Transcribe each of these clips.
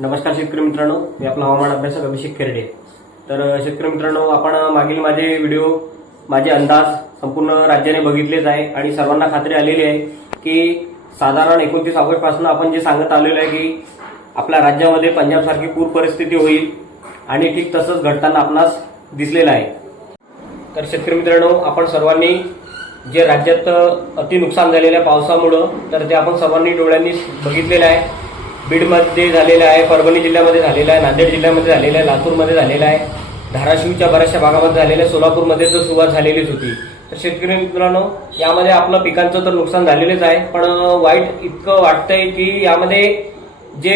नमस्कार शेतकरी मित्रांनो मी आपला हवामान अभ्यासक अभिषेक खेरडे. तर शेतकरी मित्रांनो आपण मागील माझे व्हिडिओ माझे अंदाज संपूर्ण राज्याने बघितलेच आहे आणि सर्वांना खात्री आलेली आहे की साधारण एकोणतीस ऑगस्टपासून आपण जे सांगत आलेलो आहे की आपल्या राज्यामध्ये पंजाबसारखी पूर परिस्थिती होईल आणि ठीक तसंच घडताना आपणास दिसलेलं आहे. तर शेतकरी मित्रांनो आपण सर्वांनी जे राज्यात अति नुकसान झालेलं आहे पावसामुळं तर ते आपण सर्वांनी डोळ्यांनी बघितलेलं आहे. बीडमध्ये झालेलं आहे परभणी जिल्ह्यामध्ये झालेलं आहे नांदेड जिल्ह्यामध्ये झालेलं आहे लातूरमध्ये झालेलं आहे धाराशिवच्या बऱ्याचशा भागामध्ये झालेलं आहे सोलापूरमध्ये तर सुरुवात झालेलीच होती. तर शेतकरी मित्रांनो यामध्ये आपलं पिकांचं तर नुकसान झालेलंच आहे पण वाईट इतकं वाटतंय की यामध्ये जे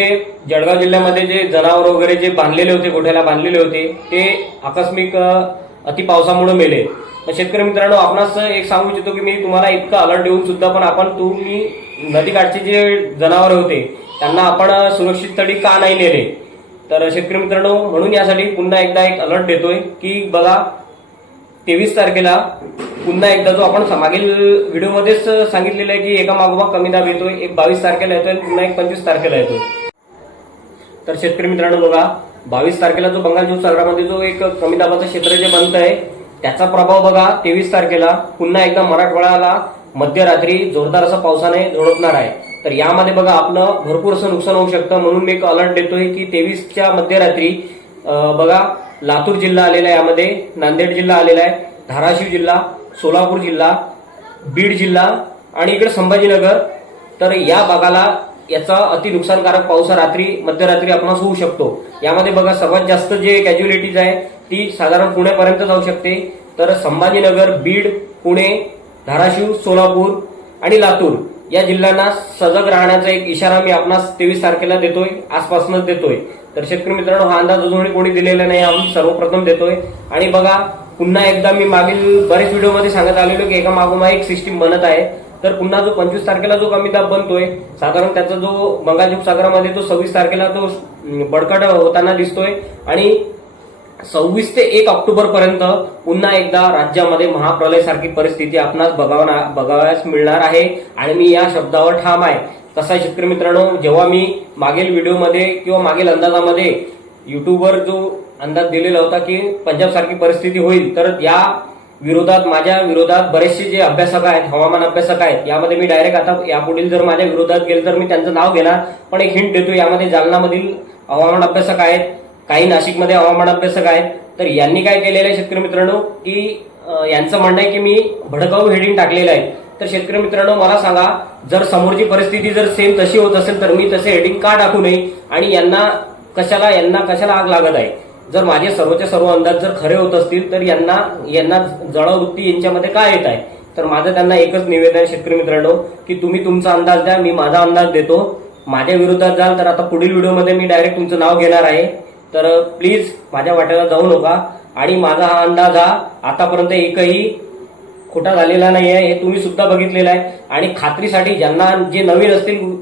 जळगाव जिल्ह्यामध्ये जे जनावर वगैरे जे बांधलेले होते गोठ्याला बांधलेले होते ते आकस्मिक अति पावसामुळे मेले. तर शेतकरी मित्रांनो आपणास एक सांगू इच्छितो की मी तुम्हाला इतकं अलर्ट देऊन सुद्धा पण आपण तुम्ही नदीकाठचे जे जनावर होते त्यांना आपण सुरक्षित स्थळी का नाही नेले? तर शेतकरी मित्रांनो म्हणून यासाठी पुन्हा एकदा एक अलर्ट देतोय की बघा तेवीस तारखेला पुन्हा एकदा जो आपण मागील व्हिडिओमध्येच सांगितलेलं आहे की एका मागोमाग कमी दाब येतोय एक बावीस तारखेला येतोय आणि पुन्हा एक पंचवीस तारखेला येतोय. तर शेतकरी मित्रांनो बघा बावीस तारखेला जो बंगाल सागरामध्ये जो एक कमी दाबाचं क्षेत्र जे बनत आहे त्याचा प्रभाव बघा. तेवीस तारखेला पुन्हा एकदा मराठवाड्याला मध्यरात्री जोरदार असा पावसाने झोडपणार आहे. तर यामध्ये बघा आपलं भरपूर असं नुकसान होऊ शकतं. म्हणून मी एक अलर्ट देतोय की तेवीसच्या मध्यरात्री बघा लातूर जिल्हा आलेला आहे यामध्ये नांदेड जिल्हा आलेला आहे धाराशिव जिल्हा सोलापूर जिल्हा बीड जिल्हा आणि इकडे संभाजीनगर. तर या भागाला याचा अति नुकसानकारक पाऊस रात्री मध्यरात्री आपणास होऊ शकतो. यामध्ये बघा सर्वात जास्त जे कॅज्युलिटीज आहे ती साधारण पुण्यापर्यंत जाऊ शकते. तर संभाजीनगर बीड पुणे धाराशिव सोलापूर आणि लातूर या जिल्ह्यांना सजग राहण्याचा एक इशारा मी आपणास तेवीस तारखेला देतोय आसपासूनच देतोय. तर शेतकरी मित्रांनो हा अंदाज अजूनही कोणी दिलेला नाही आम्ही सर्वप्रथम देतोय. आणि बघा पुन्हा एकदा मी मागील बरेच व्हिडिओमध्ये सांगत आलेलो की एका मागोमाग एक सिस्टीम बनत आहे. तर पुन्हा जो पंचवीस तारखेला जो कमी दाब बनतोय साधारण त्याचा जो बंगाल सागरामध्ये तो सव्वीस तारखेला तो बडकट होताना दिसतोय. आणि सव्वीस ते एक ऑक्टोबर पर्यंत पुन्हा एकदा राज्यामध्ये महाप्रलय सारखी परिस्थिती आपणास बघावना बघावयास मिळणार आहे. आणि मी या शब्दावर ठाम आहे. तसा शेतकरी मित्रांनो जेव्हा मी मागील व्हिडिओमध्ये किंवा मागील अंदाजामध्ये युट्यूबवर जो अंदाज दिलेला होता की पंजाब सारखी परिस्थिती होईल तर या विरोधात माझ्या विरोधात बरेचसे जे अभ्यासक आहेत हवामान अभ्यासक आहेत यामध्ये मी डायरेक्ट आता यापुढील जर माझ्या विरोधात गेले तर मी त्यांचं नाव घेणार. पण एक हिंट देतो यामध्ये जालनामधील हवामान अभ्यासक आहेत काही नाशिकमध्ये हवामान अभ्यासक आहेत. तर यांनी काय केलेलं आहे शेतकरी मित्रांनो की यांचं म्हणणं आहे की मी भडकाऊ हेडिंग टाकलेलं आहे. तर शेतकरी मित्रांनो मला सांगा जर समोरची परिस्थिती जर सेम तशी होत असेल तर मी तसे हेडिंग का टाकू नये? आणि यांना कशाला यांना कशाला आग लागत आहे? जर माझे सर्वचे सर्व अंदाज जर खरे होत असतील तर यांना यांना जळवृत्ती यांच्यामध्ये काय येत आहे? तर माझं त्यांना एकच निवेदन आहे शेतकरी मित्रांनो की तुम्ही तुमचा अंदाज द्या मी माझा अंदाज देतो. माझ्या विरोधात जाल तर आता पुढील व्हिडिओमध्ये मी डायरेक्ट तुमचं नाव घेणार आहे. तर प्लीज माझ्या वाट्याला जाऊ नका. आणि माझा हा अंदाज हा आतापर्यंत एकही खोटा झालेला नाही आहे हे तुम्ही सुद्धा बघितलेला आहे. आणि खात्रीसाठी ज्यांना जे नवीन असतील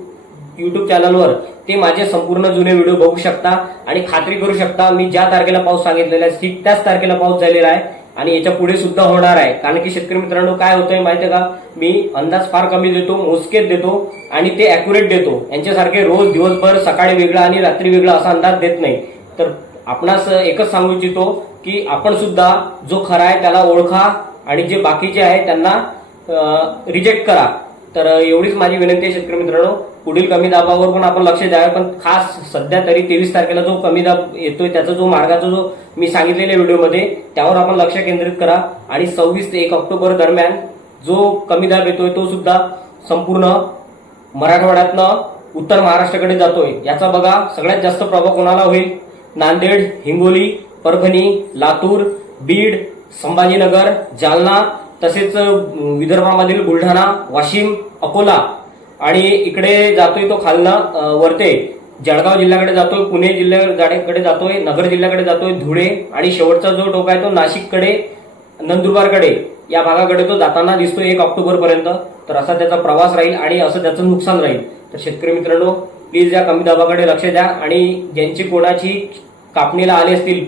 युट्यूब चॅनलवर ते माझे संपूर्ण जुने व्हिडिओ बघू शकता आणि खात्री करू शकता मी ज्या तारखेला पाऊस सांगितलेला आहे ठीक त्याच तारखेला पाऊस झालेला आहे आणि याच्यापुढे सुद्धा होणार आहे. कारण की शेतकरी मित्रांनो काय होतंय माहितीये का? मी अंदाज फार कमी देतो मोजकेच देतो आणि ते अॅक्युरेट देतो. यांच्यासारखे रोज दिवसभर सकाळी वेगळा आणि रात्री वेगळा असा अंदाज देत नाही. तर आपणास एकच सांगू इच्छितो की आपण सुद्धा जो खरा आहे त्याला ओळखा आणि जे बाकीचे आहे त्यांना रिजेक्ट करा. तर एवढीच माझी विनंती आहे शेतकरी मित्रांनो. पुढील कमी दाबावर पण आपण लक्ष द्यावे. पण खास सध्या तरी तेवीस तारखेला जो कमी दाब येतोय त्याचा जो मार्गाचा जो मी सांगितलेल्या व्हिडिओमध्ये त्यावर आपण लक्ष केंद्रित करा. आणि सव्वीस ते एक ऑक्टोबर दरम्यान जो कमी दाब येतोय तो सुद्धा संपूर्ण मराठवाड्यातनं उत्तर महाराष्ट्राकडे जातोय. याचा बघा सगळ्यात जास्त प्रभाव कोणाला होईल? नांदेड हिंगोली परभणी लातूर बीड संभाजीनगर जालना तसेच विदर्भामधील बुलढाणा वाशिम अकोला आणि इकडे जातोय तो खालना वरते. जळगाव जिल्ह्याकडे जातोय पुणे जिल्ह्याकडे जातोय नगर जिल्ह्याकडे जातोय धुळे आणि शेवटचा जो टोका आहे तो नाशिककडे नंदुरबारकडे. या भागाकडे तो जाताना दिसतो एक ऑक्टोबर पर्यंत. तर असा त्याचा प्रवास राहील आणि असं त्याचं नुकसान राहील. तर शेतकरी मित्रांनो प्लीज या कमी दाबाकडे लक्ष द्या आणि ज्यांची कोणाची कापणीला आले असतील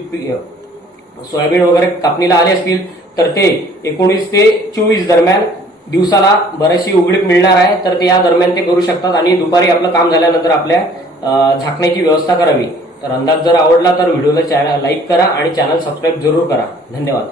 सोयाबीन वगैरे कापणीला आले असतील तर ते एकोणीस ते चोवीस दरम्यान दिवसाला बरीचशी उघडीप मिळणार आहे तर ते या दरम्यान ते करू शकतात. आणि दुपारी आपलं काम झाल्यानंतर आपल्या झाकण्याची व्यवस्था करावी. तर अंदाज जर आवडला तर व्हिडिओला लाईक करा आणि चॅनल सबस्क्राईब जरूर करा. धन्यवाद.